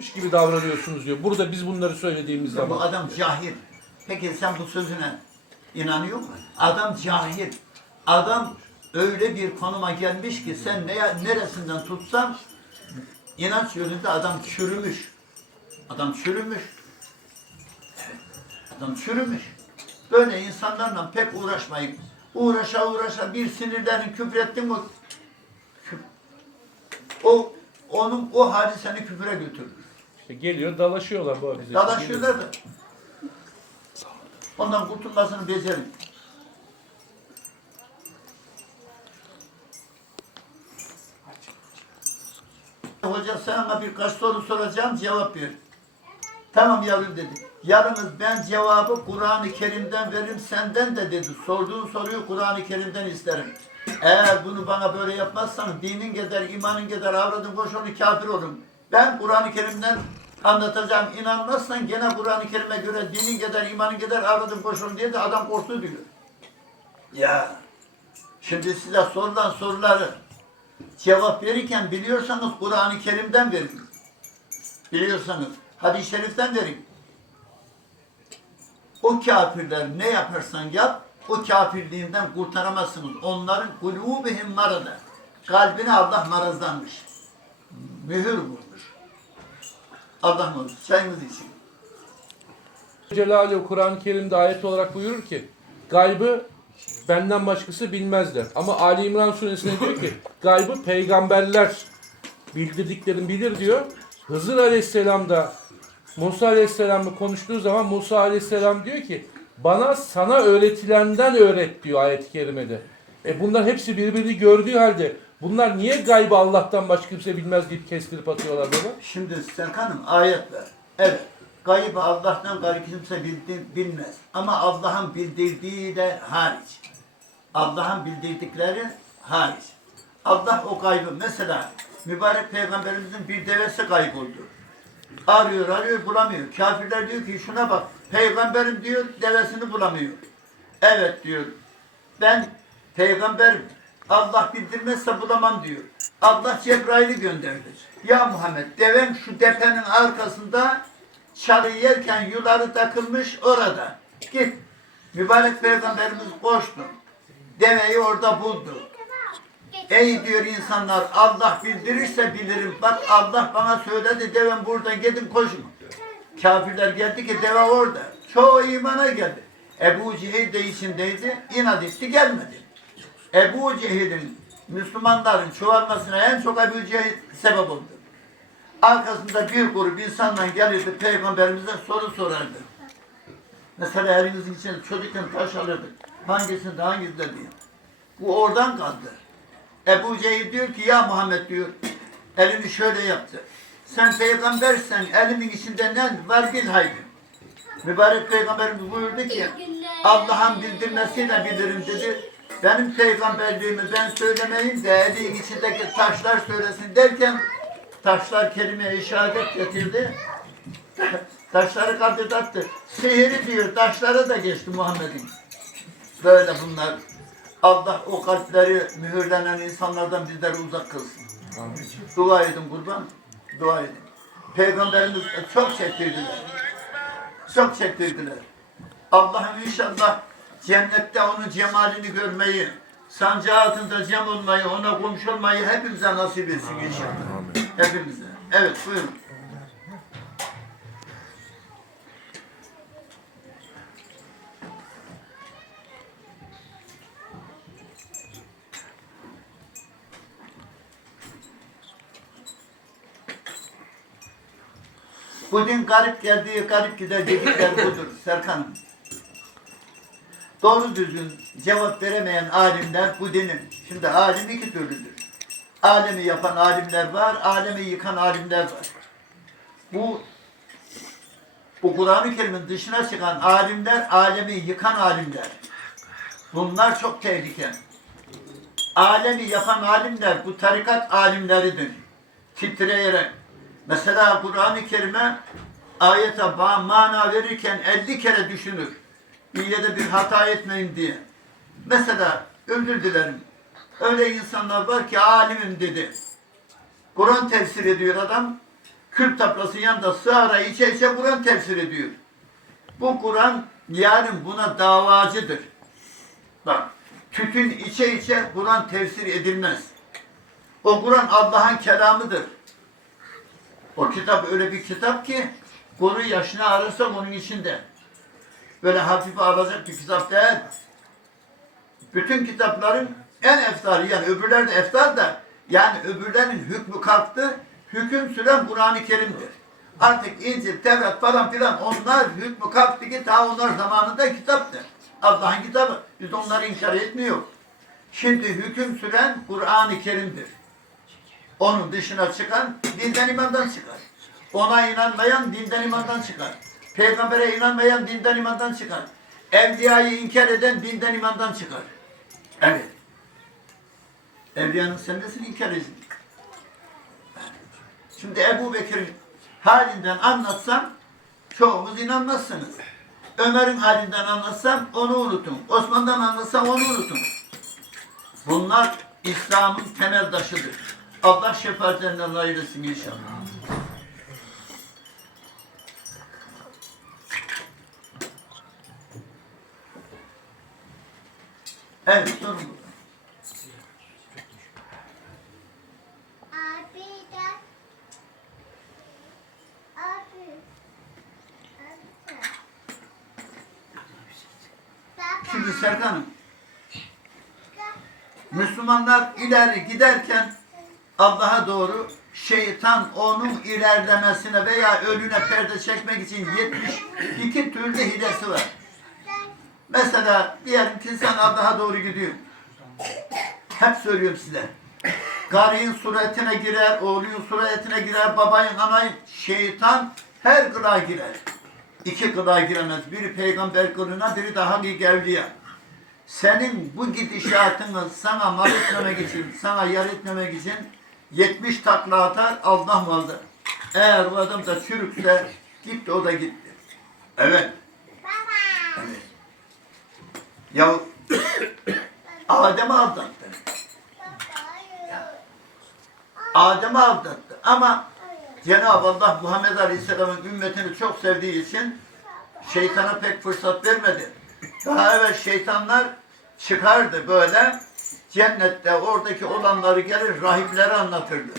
Mış gibi davranıyorsunuz diyor. Burada biz bunları söylediğimiz Bu zaman. adam cahil. Peki sen bu sözüne inanıyor musun? Adam cahil. Adam öyle bir konuma gelmiş ki sen ne, neresinden tutsan inanç yönünde adam çürümüş. Adam çürümüş. Adam çürümüş. Böyle insanlarla pek uğraşmayın. Uğraşa uğraşa bir sinirlerini küfrettin mi küf- o onun o hali seni küfüre götürür. İşte geliyor dalaşıyorlar bu bize. Dalaşıyorlar da. Ondan kurtulmasını becerin. Hoca sana birkaç soru soracağım cevap ver. Tamam yavrum dedi. Yalnız ben cevabı Kur'an-ı Kerim'den veririm senden de dedi. Sorduğun soruyu Kur'an-ı Kerim'den isterim. Eğer bunu bana böyle yapmazsan dinin gider, imanın gider, avradın boş olur, kafir olurum. Ben Kur'an-ı Kerim'den anlatacağım. İnanmazsan gene Kur'an-ı Kerim'e göre dinin gider, imanın gider, avradın olur diye de adam korktu diyor. Ya şimdi size sorulan soruları cevap verirken biliyorsanız Kur'an-ı Kerim'den verin. Biliyorsanız hadis-i şeriften verin. O kafirler ne yaparsan yap, o kafirliğinden kurtaramazsınız. Onların kulubihim marada. Kalbine Allah marazlanmış. Mühür Allah mı? Çayımız için. Celaluhu Kur'an-ı Kerim'de ayet olarak buyurur ki gaybı benden başkası bilmezler. Ama Ali İmran suresinde diyor ki gaybı peygamberler bildirdiklerini bilir diyor. Hızır Aleyhisselam da Musa Aleyhisselam'la konuştuğu zaman Musa Aleyhisselam diyor ki bana sana öğretilenden öğret diyor ayet-i kerimede. E bunlar hepsi birbirini gördüğü halde bunlar niye gaybı Allah'tan başka kimse bilmez deyip kestirip atıyorlar bana? Şimdi Serkan'ım ayet ver. Evet. Gaybı Allah'tan gayrı kimse bildi, bilmez. Ama Allah'ın bildirdiği de hariç. Allah'ın bildirdikleri hariç. Allah o gaybı mesela mübarek peygamberimizin bir devesi kayboldu. Arıyor arıyor bulamıyor. Kafirler diyor ki şuna bak peygamberim diyor devesini bulamıyor. Evet diyor. Ben peygamberim. Allah bildirmezse bulamam diyor. Allah Cebrail'i gönderdi. Ya Muhammed deven şu depenin arkasında çalı yerken yuları takılmış orada. Git. Mübarek peygamberimiz koştu. Deveyi orada buldu. Ey diyor insanlar Allah bildirirse bilirim. Bak Allah bana söyledi devem buradan gidin koşun. Kafirler geldi ki deve orada. Çoğu imana geldi. Ebu Cehil de içindeydi. inat etti gelmedi. Ebu Cehil'in Müslümanların çoğalmasına en çok Ebu Cehil sebep oldu. Arkasında bir grup insanla gelirdi peygamberimize soru sorardı. Mesela elimizin içine çocukken taş alırdık. Hangisinde hangisinde diye. Bu oradan kaldı. Ebu Cehil diyor ki ya Muhammed diyor elini şöyle yaptı. Sen peygambersen elimin içinde ne var bil haydi. Mübarek peygamberimiz buyurdu ki Allah'ın bildirmesiyle bilirim dedi. Benim peygamberliğimi ben söylemeyeyim de elin içindeki taşlar söylesin derken taşlar kelime-i şehadet getirdi. Taşları kaldırdattı. Sihiri diyor taşlara da geçti Muhammed'in. Böyle bunlar. Allah o kalpleri mühürlenen insanlardan bizleri uzak kılsın. Dua edin kurban. Dua edin. Peygamberimiz çok çektirdiler. Çok çektirdiler. Allah'ım inşallah cennette onun cemalini görmeyi, sancağı altında cem olmayı, ona komşu olmayı hepimize nasip etsin inşallah. Hepimize. Evet buyurun. Bu din garip geldiği garip gider dedikleri budur Serkan'ım. Doğru düzgün cevap veremeyen alimler bu dinin. Şimdi alim iki türlüdür. Alemi yapan alimler var, alemi yıkan alimler var. Bu bu Kur'an-ı Kerim'in dışına çıkan alimler, alemi yıkan alimler. Bunlar çok tehlike. Alemi yapan alimler bu tarikat alimleridir. Titreyerek. Mesela Kur'an-ı Kerim'e ayete mana verirken 50 kere düşünür. Bir de bir hata etmeyin diye. Mesela özür dilerim. Öyle insanlar var ki alimim dedi. Kur'an tefsir ediyor adam. kül tablası yanında sığara içe içe Kur'an tefsir ediyor. Bu Kur'an yarın buna davacıdır. Bak, tütün içe içe Kur'an tefsir edilmez. O Kur'an Allah'ın kelamıdır. O kitap öyle bir kitap ki konu yaşına alırsak onun içinde. Böyle hafife alacak bir kitap değil. Bütün kitapların en eftarı yani öbürler de eftar da yani öbürlerin hükmü kalktı. Hüküm süren Kur'an-ı Kerim'dir. Artık İncil, Tevrat falan filan onlar hükmü kalktı ki ta onlar zamanında kitaptır. Allah'ın kitabı. Biz onları inkar etmiyor. Şimdi hüküm süren Kur'an-ı Kerim'dir. Onun dışına çıkan dinden imandan çıkar. Ona inanmayan dinden imandan çıkar. Peygambere inanmayan dinden imandan çıkar. Evliyayı inkar eden dinden imandan çıkar. Evet. Evliyanın sen nesin inkar edin? Şimdi Ebu Bekir'in halinden anlatsam çoğunuz inanmazsınız. Ömer'in halinden anlatsam onu unutun. Osman'dan anlatsam onu unutun. Bunlar İslam'ın temel taşıdır. Allah şefaatlerinden ayırırsın inşallah. Evet, sorun bu. Abi gel. Abi. Abi. Baba. Şimdi Serkan'ım, Müslümanlar ileri giderken Allah'a doğru şeytan onun ilerlemesine veya önüne perde çekmek için 72 türlü hilesi var. Mesela diyelim ki sen Allah'a doğru gidiyorsun. Hep söylüyorum size. Karıyın suretine girer, oğluyun suretine girer, babayın, anayın. Şeytan her kılığa girer. İki kılığa giremez. Biri peygamber kılığına, biri daha bir evliya. Senin bu gidişatını sana mal etmemek için, sana yar etmemek için 70 takla atar, Allah maldır. Eğer o adam da çürükse gitti, o da gitti. Evet. Ya Adem'i aldattı. Adem'i aldattı. Ama Cenab-ı Allah Muhammed Aleyhisselam'ın ümmetini çok sevdiği için şeytana pek fırsat vermedi. Daha evvel şeytanlar çıkardı böyle cennette oradaki olanları gelir rahiplere anlatırdı.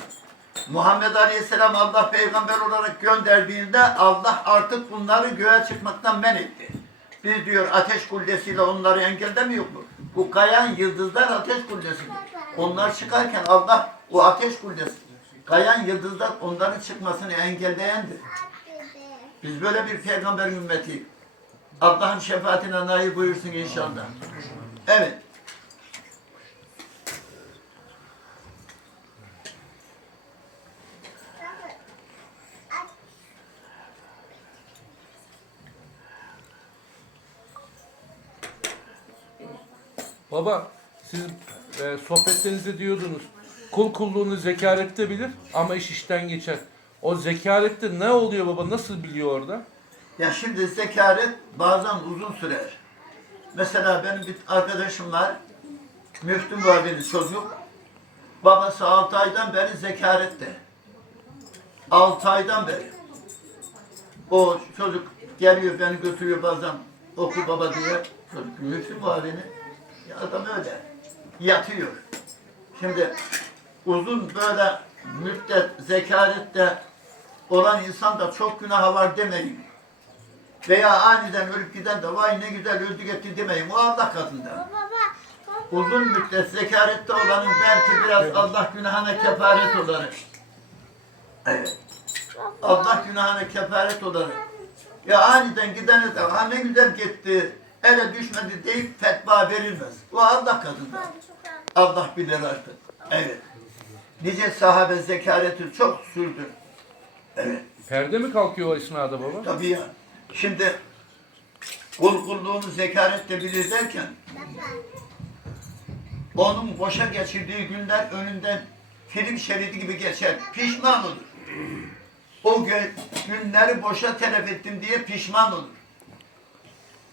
Muhammed Aleyhisselam Allah peygamber olarak gönderdiğinde Allah artık bunları göğe çıkmaktan men etti. Biz diyor ateş kullesiyle onları engellemiyor mu? Bu kayan yıldızlar ateş kullesi. Onlar çıkarken Allah o ateş kullesi. Kayan yıldızlar onların çıkmasını engelleyendir. Biz böyle bir peygamber ümmeti. Allah'ın şefaatine nail buyursun inşallah. Evet. Baba siz e, sohbetlerinizde diyordunuz. Kul kulluğunu zekarette bilir ama iş işten geçer. O zekarette ne oluyor baba? Nasıl biliyor orada? Ya şimdi zekaret bazen uzun sürer. Mesela benim bir arkadaşım var. Müftü vadeli çocuk. Babası 6 aydan beri zekarette. 6 aydan beri. O çocuk geliyor beni götürüyor bazen oku baba diye. Çocuk müftü vadeli. Ya adam öyle. Yatıyor. Şimdi uzun böyle müddet zekarette olan insan da çok günaha var demeyin. Veya aniden ölüp giden de vay ne güzel öldü gitti demeyin. O Allah katında. Uzun müddet zekarette olanın belki biraz Allah günahına kefaret olarak. Evet. Allah günahına kefaret olarak. Ya aniden gidene de ha ne güzel gitti, ele düşmedi deyip fetva verilmez. O Allah katında. Allah bilir artık. Evet. Nice sahabe zekareti çok sürdü. Evet. Perde mi kalkıyor o esnada baba? Tabii ya. Şimdi kul kulluğunu zekarette bilir derken onun boşa geçirdiği günler önünden film şeridi gibi geçer. Pişman olur. O günleri boşa telef ettim diye pişman olur.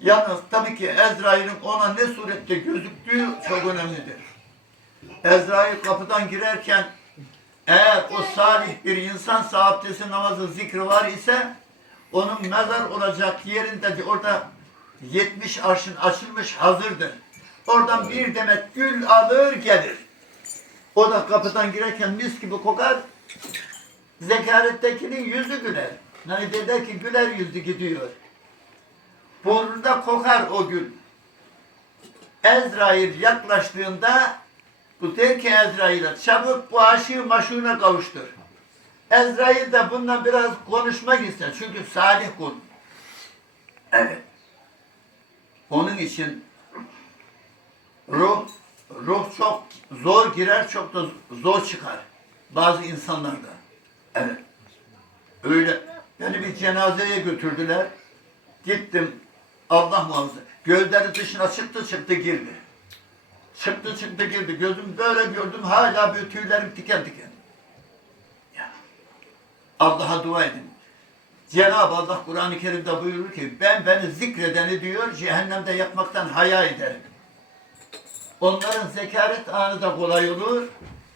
Yalnız tabii ki Ezrail'in ona ne surette gözüktüğü çok önemlidir. Ezrail kapıdan girerken Eğer o salih bir insan abdesti namazı zikri var ise onun mezar olacak yerinde de orada 70 arşın açılmış hazırdır. Oradan bir demet gül alır gelir. O da kapıdan girerken mis gibi kokar. Zekarettekinin yüzü güler. Yani der ki güler yüzü gidiyor. Burnunda kokar o gül. Ezrail yaklaştığında bu der ki Ezrail'e çabuk bu aşığı maşuğuna kavuştur. Ezrail de bundan biraz konuşmak ister. Çünkü salih kul. Evet. Onun için ruh ruh çok zor girer, çok da zor çıkar. Bazı insanlarda. Evet. Öyle. Beni bir cenazeye götürdüler. Gittim. Allah muhafaza. Gözleri dışına çıktı çıktı girdi. Çıktı çıktı girdi. Gözüm böyle gördüm. Hala bir tüylerim diken diken. Allah'a dua edin. Cenab-ı Allah Kur'an-ı Kerim'de buyurur ki ben beni zikredeni diyor cehennemde yakmaktan haya ederim. Onların zekaret anı da kolay olur,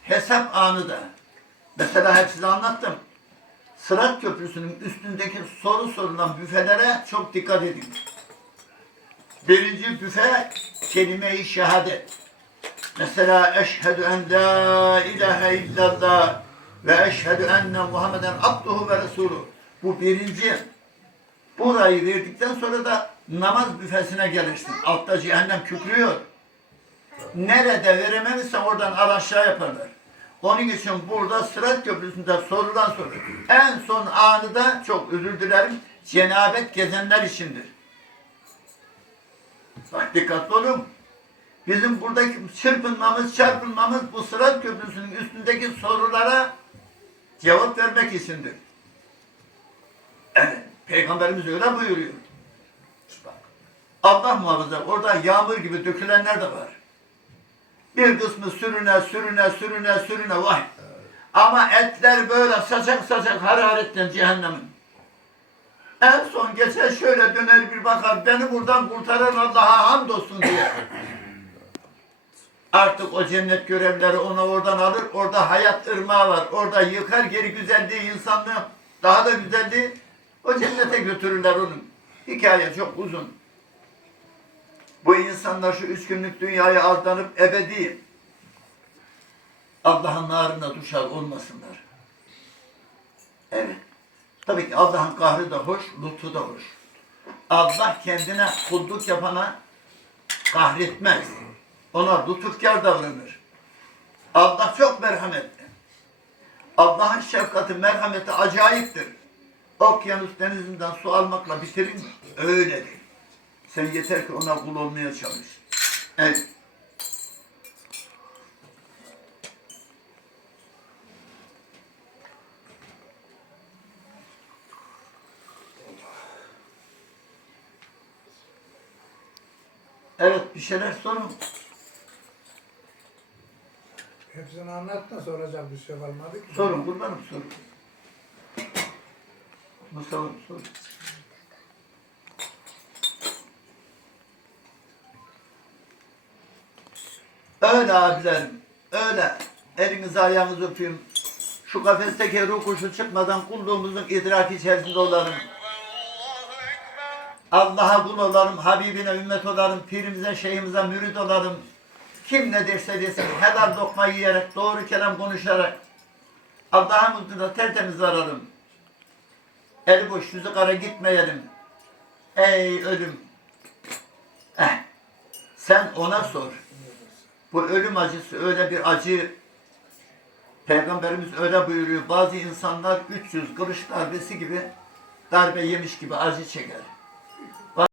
hesap anı da. Mesela hep size anlattım. Sırat Köprüsü'nün üstündeki soru sorulan büfelere çok dikkat edin. Birinci büfe kelime-i şehadet. Mesela eşhedü en la ilahe illallah ve eşhedü enne Muhammeden abduhu ve resuluhu. Bu birinci. Burayı verdikten sonra da namaz büfesine gelirsin. Altta cehennem kükrüyor. Nerede verememişsen oradan al aşağı yaparlar. Onun için burada Sırat Köprüsü'nde sorulan soru. En son anı da çok özür dilerim cenabet gezenler içindir. Bak dikkatli olun. Bizim buradaki çırpınmamız, çarpılmamız bu Sırat Köprüsü'nün üstündeki sorulara cevap vermek içindir. Evet, Peygamberimiz öyle buyuruyor. Bak, Allah muhafaza orada yağmur gibi dökülenler de var. Bir kısmı sürüne sürüne sürüne sürüne vay. Ama etler böyle saçak saçak hararetten cehennemin. En son geçer şöyle döner bir bakar beni buradan kurtaran Allah'a hamdolsun diye. Artık o cennet görevleri onu oradan alır. Orada hayat ırmağı var. Orada yıkar geri güzelliği insanlığı daha da güzelliği o cennete götürürler onu. Hikaye çok uzun. Bu insanlar şu üç günlük dünyaya aldanıp ebedi Allah'ın narına düşer olmasınlar. Evet. Tabii ki Allah'ın kahrı da hoş, lütfu da hoş. Allah kendine kulluk yapana kahretmez. Ona lütufkar davranır. Allah çok merhametli. Allah'ın şefkati, merhameti acayiptir. Okyanus denizinden su almakla bitirir mi? Öyle değil. Sen yeter ki ona kul olmaya çalış. Evet. Evet bir şeyler sorun. Hepsini anlat da soracak bir şey kalmadı ki. Sorun kurbanım sorun. Mustafa sorun. Öyle abilerim. Öyle. Elinizi ayağınızı öpeyim. Şu kafesteki ruh kuşu çıkmadan kulluğumuzun idrak içerisinde olalım. Allah'a kul olalım, Habibine ümmet olalım, pirimize, şeyhimize mürit olalım. Kim ne derse desin, helal lokma yiyerek, doğru kelam konuşarak, Allah'ın huzurunda tertemiz varalım. El boş, yüzü kara gitmeyelim. Ey ölüm! Eh, sen ona sor. Bu ölüm acısı öyle bir acı. Peygamberimiz öyle buyuruyor. Bazı insanlar 300 kılıç darbesi gibi darbe yemiş gibi acı çeker.